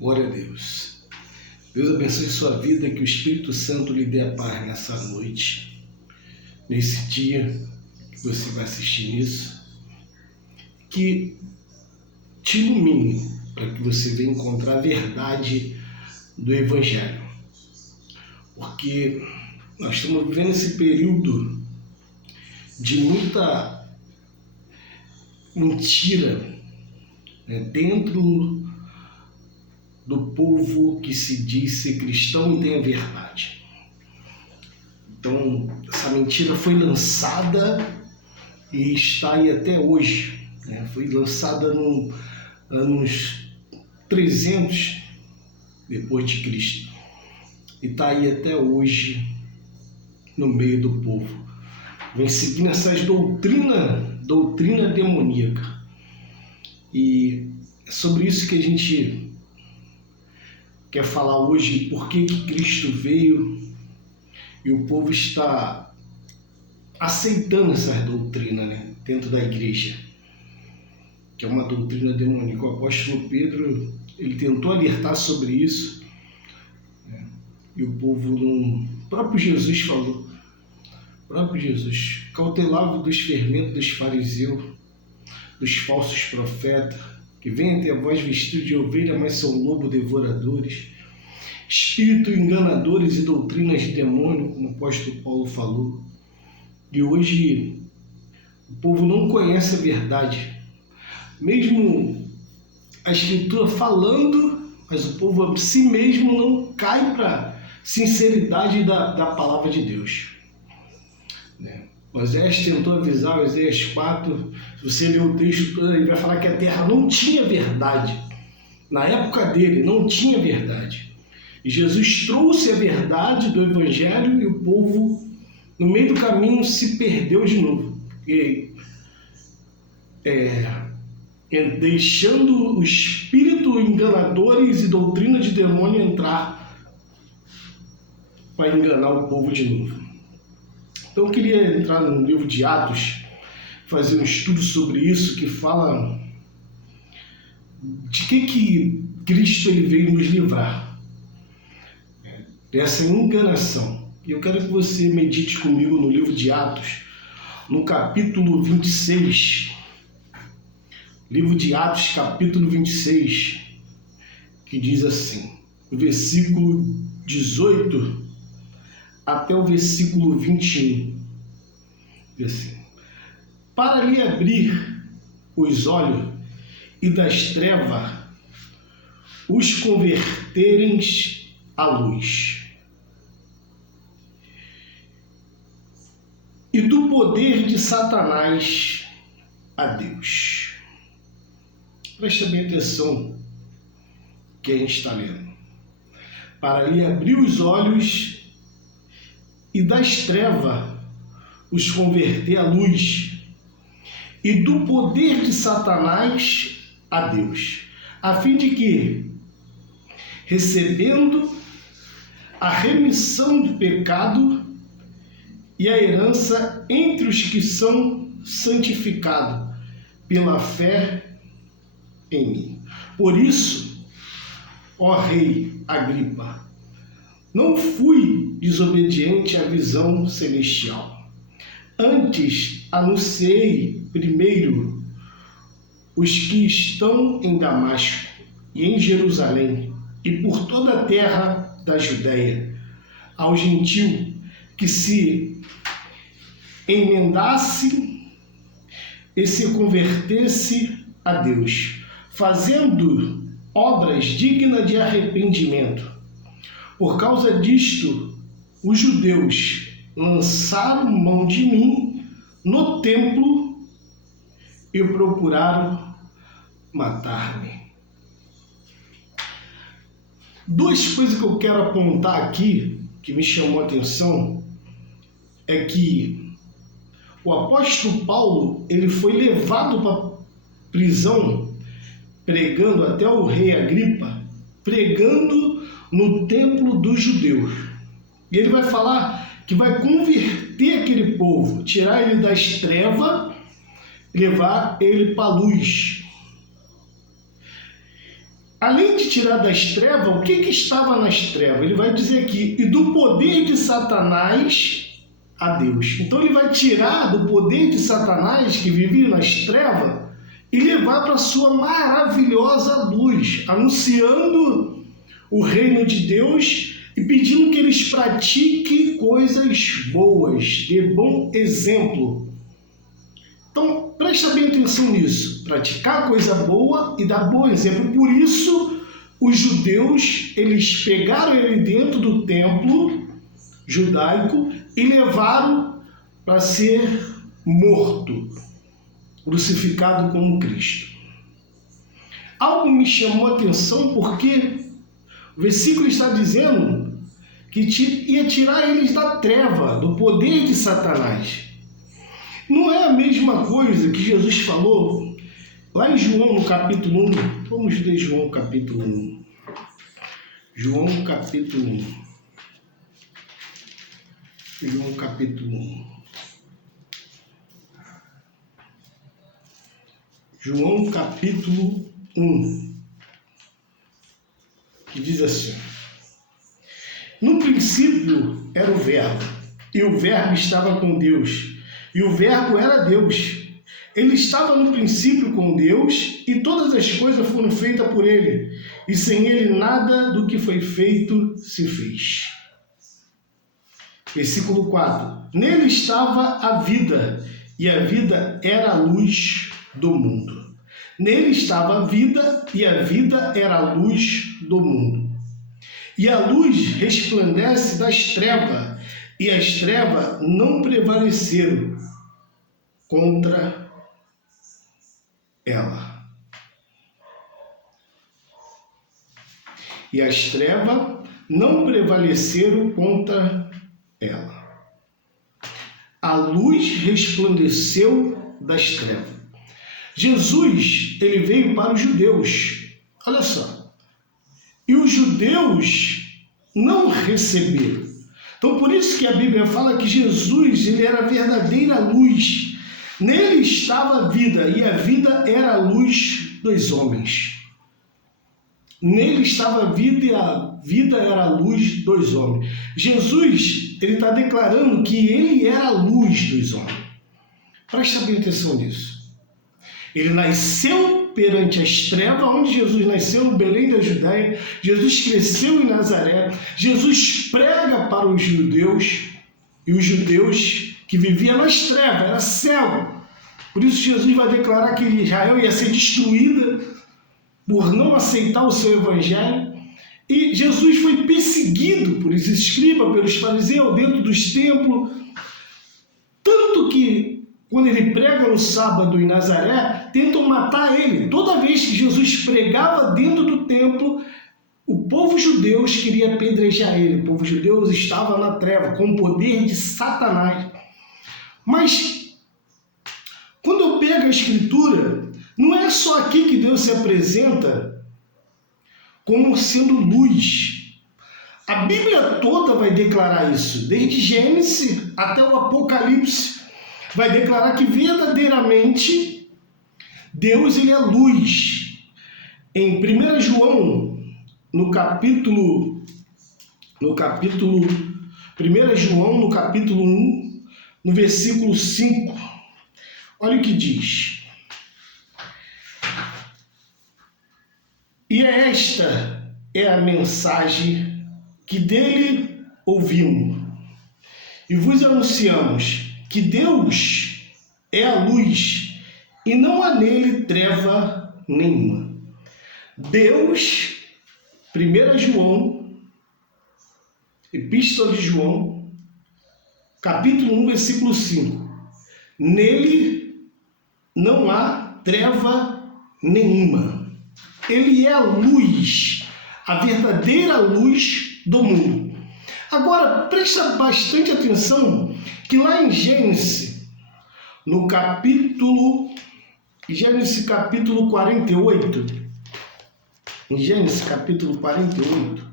Glória a Deus. Deus abençoe sua vida, que o Espírito Santo lhe dê a paz nessa noite, nesse dia que você vai assistir isso, que te ilumine para que você venha encontrar a verdade do Evangelho. Porque nós estamos vivendo esse período de muita mentira, dentro do povo que se diz ser cristão e tem a verdade. Então, essa mentira foi lançada e está aí até hoje. Foi lançada no anos 300 depois de Cristo. E está aí até hoje no meio do povo. Vem seguindo essas doutrina demoníaca. E é sobre isso que a gente quer falar hoje, por que Cristo veio e o povo está aceitando essas doutrinas, dentro da igreja, que é uma doutrina demoníaca. O apóstolo Pedro, ele tentou alertar sobre isso, e o povo não... O próprio Jesus falou, cautelava dos fermentos dos fariseus, dos falsos profetas, que vêm até vós vestidos de ovelha, mas são lobos devoradores, espíritos enganadores e doutrinas de demônio, como o apóstolo Paulo falou. E hoje o povo não conhece a verdade, mesmo a Escritura falando, mas o povo a si mesmo não cai para a sinceridade da palavra de Deus. Oséias tentou avisar, Oséias 4, se você ler o texto, ele vai falar que a terra não tinha verdade. Na época dele, não tinha verdade. E Jesus trouxe a verdade do Evangelho e o povo, no meio do caminho, se perdeu de novo. Deixando o espírito enganadores e doutrina de demônio entrar para enganar o povo de novo. Então eu queria entrar no livro de Atos, fazer um estudo sobre isso, que fala de que Cristo ele veio nos livrar dessa enganação. E eu quero que você medite comigo no livro de Atos, no capítulo 26. Livro de Atos, capítulo 26, que diz assim, no versículo 18 até o versículo 21, diz assim: para lhe abrir os olhos e das trevas os converterem à luz, e do poder de Satanás a Deus. Preste bem atenção que a gente está lendo. Para lhe abrir os olhos e das trevas os converter à luz, e do poder de Satanás a Deus, a fim de que, recebendo a remissão do pecado e a herança entre os que são santificados pela fé em mim. Por isso, ó rei Agripa, não fui desobediente à visão celestial. Antes anunciei primeiro os que estão em Damasco e em Jerusalém e por toda a terra da Judéia, ao gentio que se emendasse e se convertesse a Deus, fazendo obras dignas de arrependimento. Por causa disto, os judeus lançaram mão de mim no templo e procuraram matar-me. Duas coisas que eu quero apontar aqui, que me chamou a atenção, é que o apóstolo Paulo ele foi levado para a prisão, pregando até o rei Agripa, pregando no templo dos judeus. E ele vai falar que vai converter aquele povo, tirar ele das trevas e levar ele para a luz. além de tirar das trevas, o que estava nas trevas? Ele vai dizer aqui, e do poder de Satanás a Deus. Então ele vai tirar do poder de Satanás, que vivia nas trevas, e levar para a sua maravilhosa luz, anunciando o reino de Deus e pedindo que eles pratiquem coisas boas, dê bom exemplo. Então, presta bem atenção nisso. Praticar coisa boa e dar bom exemplo. Por isso, os judeus, eles pegaram ele dentro do templo judaico e levaram para ser morto, crucificado como Cristo. Algo me chamou a atenção porque o versículo está dizendo que ia tirar eles da treva, do poder de Satanás. Não é a mesma coisa que Jesus falou lá em João, no capítulo 1. Vamos ler João, capítulo 1. João, capítulo 1. João, capítulo 1. João, capítulo 1. Que diz assim: no princípio era o Verbo, e o Verbo estava com Deus, e o Verbo era Deus. Ele estava no princípio com Deus, e todas as coisas foram feitas por ele, e sem ele nada do que foi feito se fez. Versículo 4. Nele estava a vida, e a vida era a luz do mundo. Nele estava a vida, e a vida era a luz do mundo. E a luz resplandece das trevas, e as trevas não prevaleceram contra ela. E as trevas não prevaleceram contra ela. A luz resplandeceu das trevas. Jesus, ele veio para os judeus. Olha só. E os judeus não receberam. Então, por isso que a Bíblia fala que Jesus, ele era a verdadeira luz. Nele estava a vida, e a vida era a luz dos homens. Nele estava a vida, e a vida era a luz dos homens. Jesus, ele está declarando que ele era a luz dos homens. Presta bem atenção nisso. Ele nasceu perante as trevas, onde Jesus nasceu, no Belém da Judéia. Jesus cresceu em Nazaré. Jesus prega para os judeus, e os judeus que viviam nas trevas, era cego. Por isso Jesus vai declarar que Israel ia ser destruída por não aceitar o seu evangelho. E Jesus foi perseguido por os escribas, pelos fariseus, dentro dos templos. Tanto que, quando ele prega no sábado em Nazaré, tentam matar ele. Toda vez que Jesus pregava dentro do templo, o povo judeu queria apedrejar ele. O povo judeu estava na treva, com o poder de Satanás. Mas, quando eu pego a Escritura, não é só aqui que Deus se apresenta como sendo luz. A Bíblia toda vai declarar isso, desde Gênesis até o Apocalipse. Vai declarar que verdadeiramente Deus, ele é luz. Em 1 João, no capítulo 1 João, no capítulo 1, no versículo 5, olha o que diz. E esta é a mensagem que dele ouvimos e vos anunciamos, que Deus é a luz e não há nele treva nenhuma. Deus, 1 João, Epístola de João, capítulo 1, versículo 5. Nele não há treva nenhuma. Ele é a luz, a verdadeira luz do mundo. Agora, presta bastante atenção que lá em Gênesis, no capítulo 48, em Gênesis capítulo 48,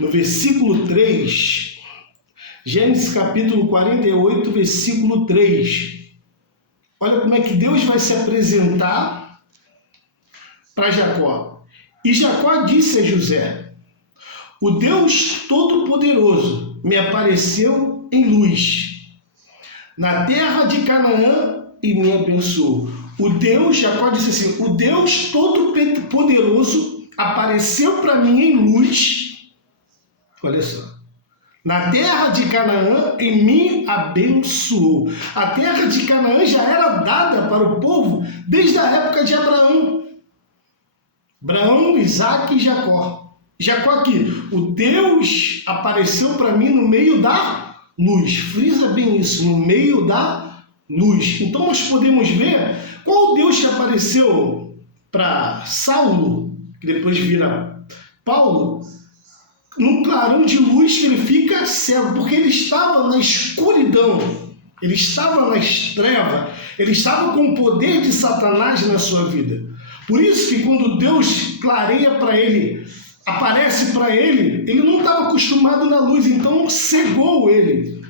no versículo 3, Gênesis capítulo 48, versículo 3, olha como é que Deus vai se apresentar para Jacó. E Jacó disse a José: o Deus Todo-Poderoso me apareceu em luz na terra de Canaã e me abençoou. Jacó disse assim, o Deus Todo-Poderoso apareceu para mim em luz, olha só, na terra de Canaã e me abençoou. A terra de Canaã já era dada para o povo desde a época de Abraão. Abraão, Isaque e Jacó. Jacó aqui, o Deus apareceu para mim no meio da luz. Frisa bem isso, no meio da luz. Então nós podemos ver qual Deus que apareceu para Saulo, que depois vira Paulo, num clarão de luz que ele fica cego, porque ele estava na escuridão, ele estava nas trevas, ele estava com o poder de Satanás na sua vida. Por isso que quando Deus clareia para ele, aparece para ele, ele não estava acostumado na luz, então cegou ele.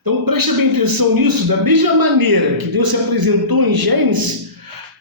Então preste bem atenção nisso, da mesma maneira que Deus se apresentou em Gênesis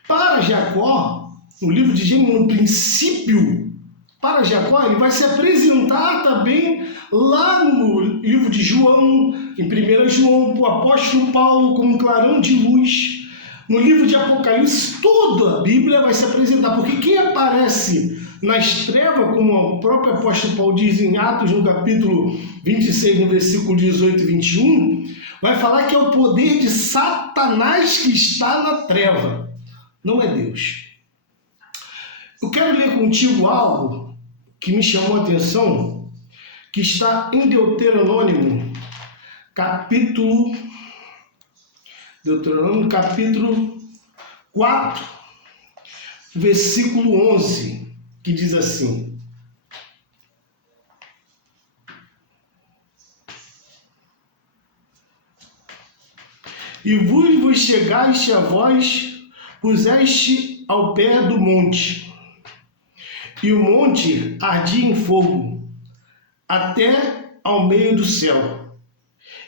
para Jacó, no livro de Gênesis, no princípio, para Jacó, ele vai se apresentar também lá no livro de João, em 1 João, o apóstolo Paulo como um clarão de luz. No livro de Apocalipse, toda a Bíblia vai se apresentar, porque quem aparece nas trevas, como o próprio apóstolo Paulo diz em Atos, no capítulo 26, no versículo 18 e 21, vai falar que é o poder de Satanás que está na treva, não é Deus. Eu quero ler contigo algo que me chamou a atenção, que está em Deuteronômio, capítulo 4, versículo 11, que diz assim: e vos chegaste a vós, puseste ao pé do monte, e o monte ardia em fogo, até ao meio do céu,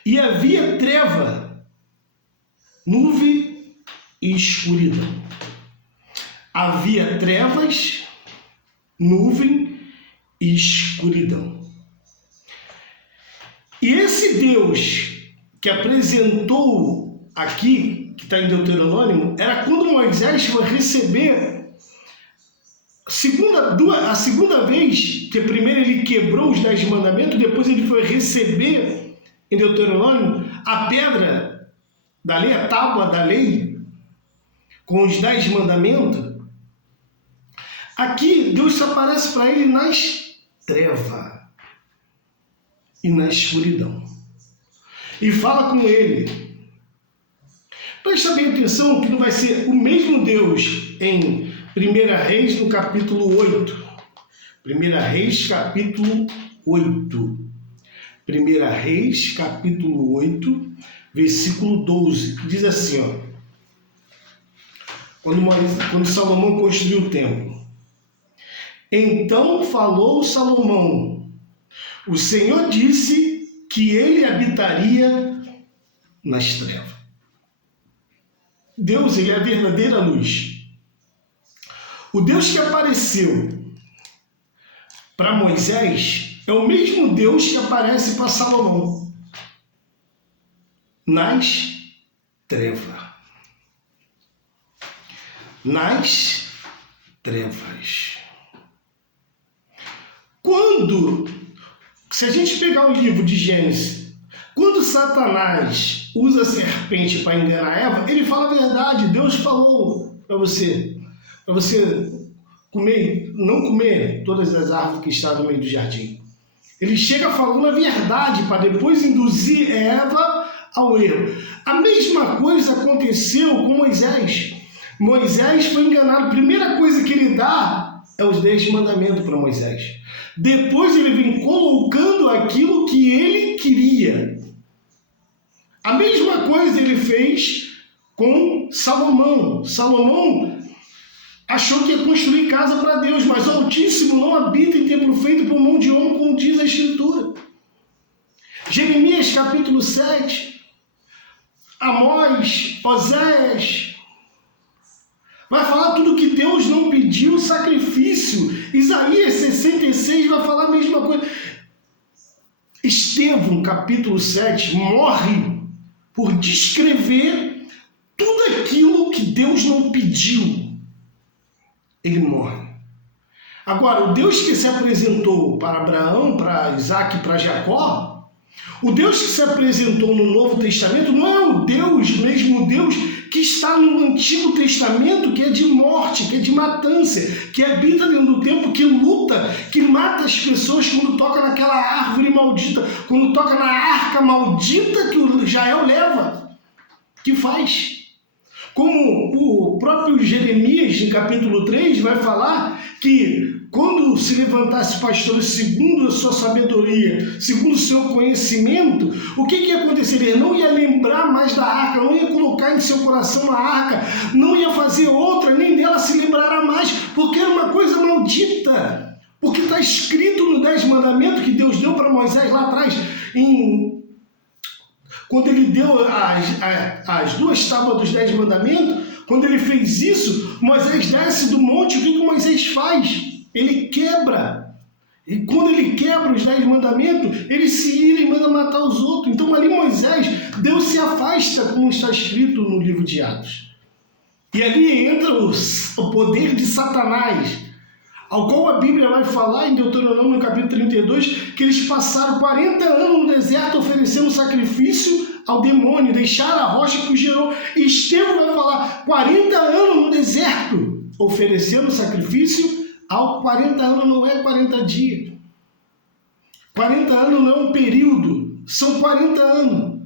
e havia treva, nuvem e escuridão. Havia trevas, nuvem e escuridão. E esse Deus que apresentou aqui, que está em Deuteronômio, era quando Moisés foi receber a segunda vez, que primeiro ele quebrou os 10 mandamentos, depois ele foi receber em Deuteronômio a pedra da lei, a tábua da lei, com os 10 mandamentos. Aqui Deus aparece para ele nas trevas e na escuridão e fala com ele. Presta bem atenção que não vai ser o mesmo Deus em 1 Reis, no capítulo 8. 1 Reis, capítulo 8. 1 Reis, capítulo 8, versículo 12, que diz assim, ó, quando Salomão construiu o templo. Então falou Salomão, o Senhor disse que ele habitaria nas trevas. Deus, ele é a verdadeira luz. O Deus que apareceu para Moisés é o mesmo Deus que aparece para Salomão nas trevas. Nas trevas. Se a gente pegar o livro de Gênesis, quando Satanás usa a serpente para enganar Eva, ele fala a verdade. Deus falou para você comer, não comer todas as árvores que estão no meio do jardim. Ele chega falando a verdade para depois induzir Eva ao erro. A mesma coisa aconteceu com Moisés. Moisés foi enganado. A primeira coisa que ele dá é os 10 mandamentos para Moisés. Depois ele vem colocando aquilo que ele queria. A mesma coisa ele fez com Salomão. Salomão achou que ia construir casa para Deus, mas o Altíssimo não habita em templo feito por mão de homem, como diz a Escritura. Jeremias capítulo 7, Amós, Oséias, vai falar tudo que não pediu sacrifício. Isaías 66 vai falar a mesma coisa. Estevão, capítulo 7, morre por descrever tudo aquilo que Deus não pediu. Ele morre. Agora, o Deus que se apresentou para Abraão, para Isaac e para Jacó, o Deus que se apresentou no Novo Testamento não é o Deus, mesmo Deus que está no Antigo Testamento, que é de morte, que é de matança, que habita dentro do templo, que luta, que mata as pessoas quando toca naquela árvore maldita, quando toca na arca maldita que o Israel leva. Que faz? Como o próprio Jeremias, em capítulo 3, vai falar que quando se levantasse pastores segundo a sua sabedoria, segundo o seu conhecimento, o que ia acontecer? Ele não ia lembrar mais da arca, não ia colocar em seu coração a arca, não ia fazer outra, nem dela se lembrará mais, porque era uma coisa maldita. Porque está escrito no 10 mandamentos que Deus deu para Moisés lá atrás, quando ele deu as 2 tábuas dos 10 mandamentos. Quando ele fez isso, Moisés desce do monte, o que Moisés faz? Ele quebra. E quando ele quebra os 10 mandamentos, ele se ira e manda matar os outros. Então ali Moisés, Deus se afasta, como está escrito no livro de Atos. E ali entra o poder de Satanás, ao qual a Bíblia vai falar em Deuteronômio, no capítulo 32, que eles passaram 40 anos no deserto oferecendo sacrifício ao demônio, deixaram a rocha que o gerou. E Estevão vai falar, 40 anos no deserto, oferecendo sacrifício ao 40 anos não é 40 dias. 40 anos não é um período, são 40 anos.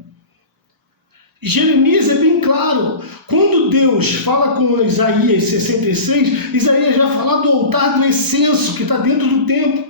E Jeremias é bem claro. Quando Deus fala com Isaías 66, Isaías vai falar do altar do incenso que está dentro do templo.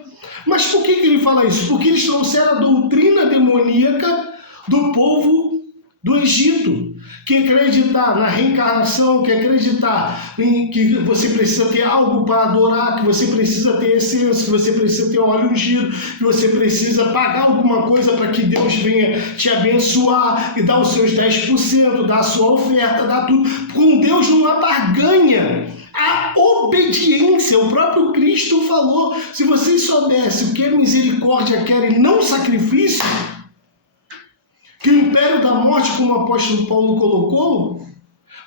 Mas por que ele fala isso? Porque eles trouxeram a doutrina demoníaca do povo do Egito, que acreditar na reencarnação, que acreditar em que você precisa ter algo para adorar, que você precisa ter essência, que você precisa ter óleo ungido, que você precisa pagar alguma coisa para que Deus venha te abençoar e dar os seus 10%, dar a sua oferta, dar tudo. Com Deus não há barganha. A obediência, o próprio Cristo falou, se vocês soubessem o que a misericórdia quer e não sacrifício, que o império da morte, como o apóstolo Paulo colocou,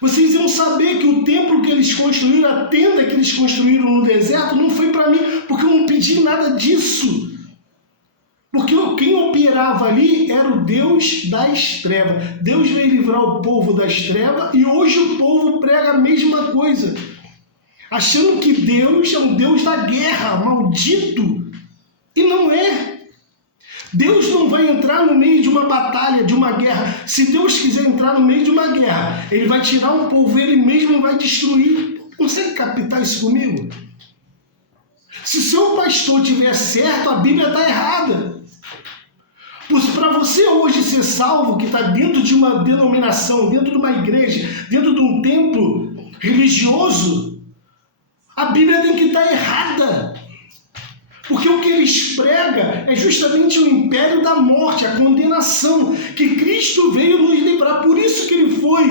vocês iam saber que o templo que eles construíram, a tenda que eles construíram no deserto, não foi para mim, porque eu não pedi nada disso. Porque quem operava ali era o Deus das trevas. Deus veio livrar o povo das trevas e hoje o povo prega a mesma coisa, achando que Deus é um Deus da guerra, maldito. E não é. Deus não vai entrar no meio de uma batalha, de uma guerra. Se Deus quiser entrar no meio de uma guerra, Ele vai tirar um povo, Ele mesmo vai destruir. Consegue captar isso comigo? Se seu pastor tiver certo, a Bíblia está errada. Para você hoje ser salvo, que está dentro de uma denominação, dentro de uma igreja, dentro de um templo religioso, a Bíblia tem que estar errada. Porque o que eles pregam é justamente o império da morte, a condenação, que Cristo veio nos livrar. Por isso que ele foi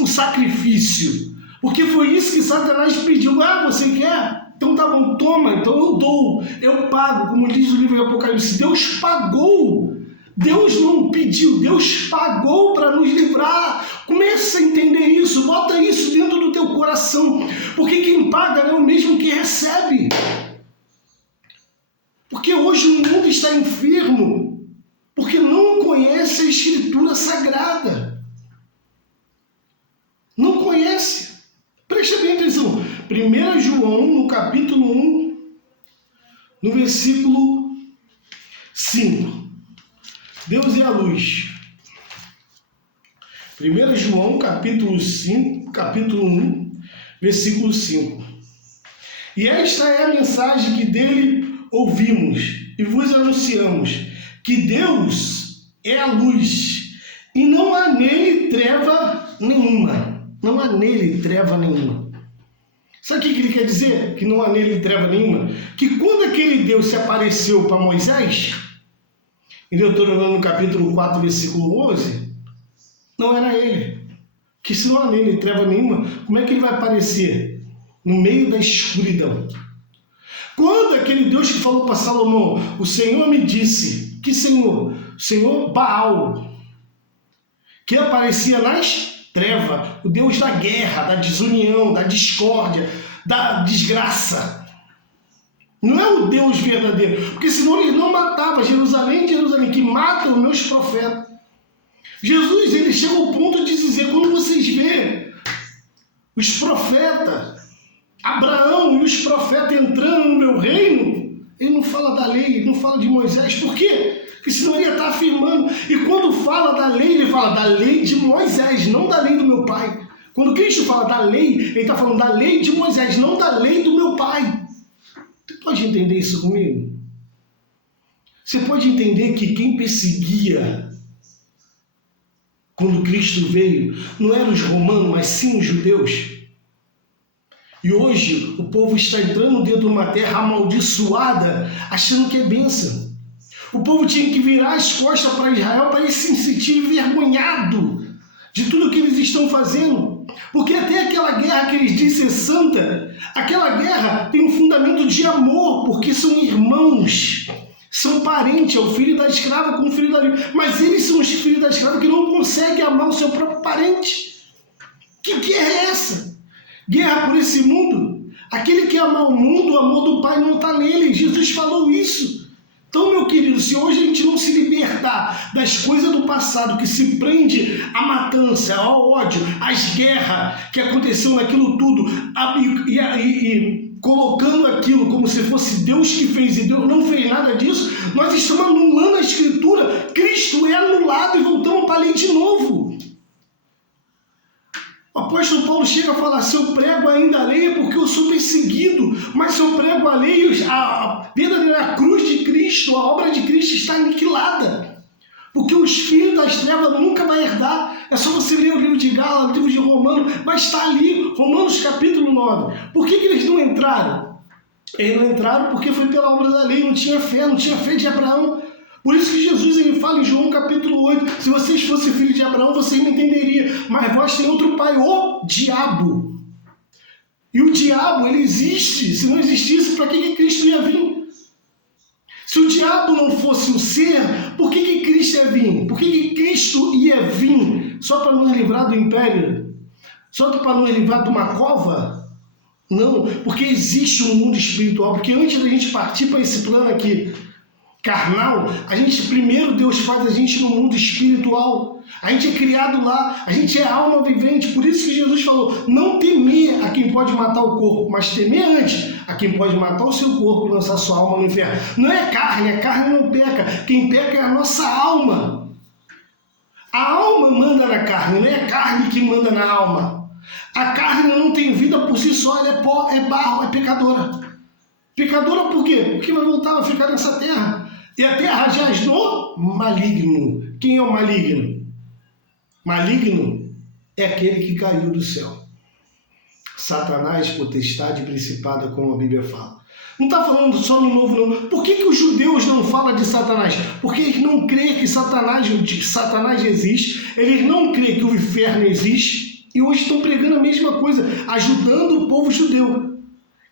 um sacrifício. Porque foi isso que Satanás pediu. Ah, você quer? Então tá bom, toma, então eu dou, eu pago. Como diz o livro de Apocalipse, Deus pagou. Deus não pediu, Deus pagou para nos livrar. Começa a entender isso, bota isso dentro do teu coração. Porque quem paga não é o mesmo que recebe. Porque hoje o mundo está enfermo, porque não conhece a Escritura Sagrada. Não conhece. Presta bem atenção. 1 João, no capítulo 1, no versículo 5. Deus é a luz. 1 João, capítulo 5, capítulo 1, versículo 5. E esta é a mensagem que dele ouvimos e vos anunciamos, que Deus é a luz e não há nele treva nenhuma. Não há nele treva nenhuma. Sabe o que ele quer dizer? Que não há nele treva nenhuma? Que quando aquele Deus se apareceu para Moisés, em Deuteronômio capítulo 4, versículo 11, não era ele. Que se não há nele treva nenhuma, como é que ele vai aparecer no meio da escuridão. Quando aquele Deus que falou para Salomão, o Senhor me disse, que Senhor? O Senhor Baal, que aparecia nas trevas, o Deus da guerra, da desunião, da discórdia, da desgraça. Não é o Deus verdadeiro, porque senão ele não matava Jerusalém, que mata os meus profetas. Jesus, ele chega ao ponto de dizer, quando vocês vê os profetas, Abraão e os profetas entrando no meu reino, ele não fala da lei, ele não fala de Moisés. Por quê? Porque senão ele ia estar afirmando. E quando fala da lei, ele fala da lei de Moisés, não da lei do meu pai. Quando Cristo fala da lei, ele está falando da lei de Moisés, não da lei do meu pai. Você pode entender isso comigo? Você pode entender que quem perseguia quando Cristo veio não eram os romanos, mas sim os judeus? E hoje o povo está entrando dentro de uma terra amaldiçoada, achando que é bênção. O povo tinha que virar as costas para Israel para eles se sentir envergonhado de tudo que eles estão fazendo. Porque até aquela guerra que eles dizem ser santa, aquela guerra tem um fundamento de amor, porque são irmãos, são parentes, é o filho da escrava com o filho da livre. Mas eles são os filhos da escrava que não conseguem amar o seu próprio parente. Que guerra é essa? Guerra por esse mundo? Aquele que ama o mundo, o amor do Pai não está nele. Jesus falou isso. Então, meu querido, se hoje a gente não se libertar das coisas do passado que se prende à matança, ao ódio, às guerras que aconteceu naquilo tudo, e colocando aquilo como se fosse Deus que fez e Deus não fez nada disso, nós estamos anulando a Escritura. Cristo é anulado e voltamos para a lei de novo. O apóstolo Paulo chega a falar, se eu prego ainda a lei é porque eu sou perseguido, mas se eu prego a lei, a verdadeira cruz de Cristo, a obra de Cristo está aniquilada. Porque os filhos das trevas nunca vai herdar. É só você ler o livro de Gálatas, o livro de Romanos, vai estar ali, Romanos capítulo 9. Por que eles não entraram? Eles não entraram porque foi pela obra da lei, não tinha fé de Abraão. Por isso que Jesus ele fala em João capítulo 8, se vocês fossem filhos de Abraão, vocês não entenderiam, mas vós tem outro pai, o diabo. E o diabo, ele existe. Se não existisse, para que Cristo ia vir? Se o diabo não fosse o ser, por que Cristo ia vir? Por que Cristo ia vir? Só para nos livrar do império? Só para nos livrar de uma cova? Não, porque existe um mundo espiritual. Porque antes da gente partir para esse plano aqui, carnal, primeiro Deus faz a gente no mundo espiritual. A gente é criado lá, a gente é alma vivente. Por isso que Jesus falou, não temer a quem pode matar o corpo, mas temer antes a quem pode matar o seu corpo e lançar sua alma no inferno. Não é carne, a carne não peca. Quem peca é a nossa alma. A alma manda na carne, não é a carne que manda na alma. A carne não tem vida por si só, ela é pó, é barro, é pecadora. Pecadora por quê? Porque vai voltar a ficar nessa terra. E a terra jaz no maligno. Quem é o maligno? Maligno é aquele que caiu do céu. Satanás, potestade, principada, como a Bíblia fala. Não está falando só no novo, não. Por que os judeus não falam de Satanás? Porque eles não creem que Satanás existe, eles não creem que o inferno existe, e hoje estão pregando a mesma coisa, ajudando o povo judeu,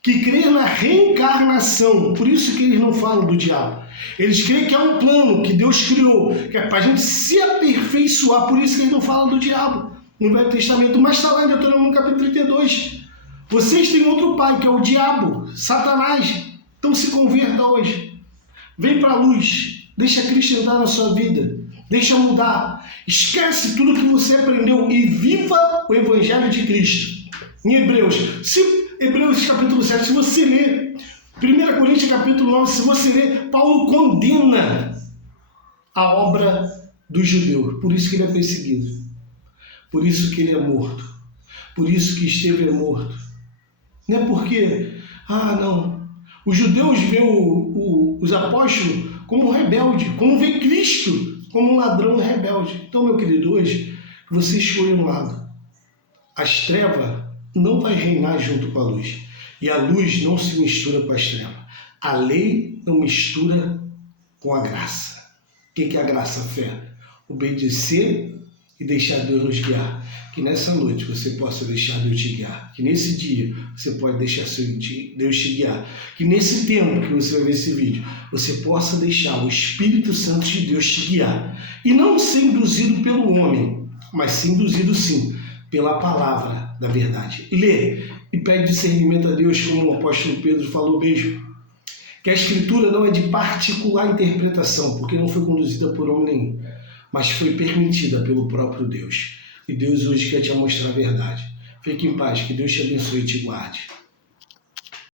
que crê na reencarnação. Por isso que eles não falam do diabo. Eles creem que é um plano que Deus criou, que é para a gente se aperfeiçoar. Por isso que eles não falam do diabo no Velho Testamento. Mas está lá em Deuteronômio capítulo 32. Vocês têm outro pai, que é o diabo, Satanás. Então se converta hoje. Vem para a luz. Deixa Cristo entrar na sua vida. Deixa mudar. Esquece tudo que você aprendeu e viva o Evangelho de Cristo. Em Hebreus capítulo 7, se você ler 1 Coríntios capítulo 9, se você ler, Paulo condena a obra do judeu. Por isso que ele é perseguido. Por isso que ele é morto. Por isso que Estevão é morto. Não é porque, não, os judeus veem os apóstolos como rebelde, como vê Cristo como um ladrão rebelde. Então, meu querido, hoje você escolhe um lado. As trevas não vai reinar junto com a luz. E a luz não se mistura com as trevas. A lei não mistura com a graça. O que é a graça? A fé. Obedecer e deixar Deus nos guiar. Que nessa noite você possa deixar Deus te guiar. Que nesse dia você pode deixar Deus te guiar. Que nesse tempo que você vai ver esse vídeo, você possa deixar o Espírito Santo de Deus te guiar. E não ser induzido pelo homem, mas ser induzido sim pela palavra da verdade. Lê e pede discernimento a Deus, como o apóstolo Pedro falou mesmo. Que a Escritura não é de particular interpretação, porque não foi conduzida por homem nenhum, mas foi permitida pelo próprio Deus. E Deus hoje quer te mostrar a verdade. Fique em paz, que Deus te abençoe e te guarde.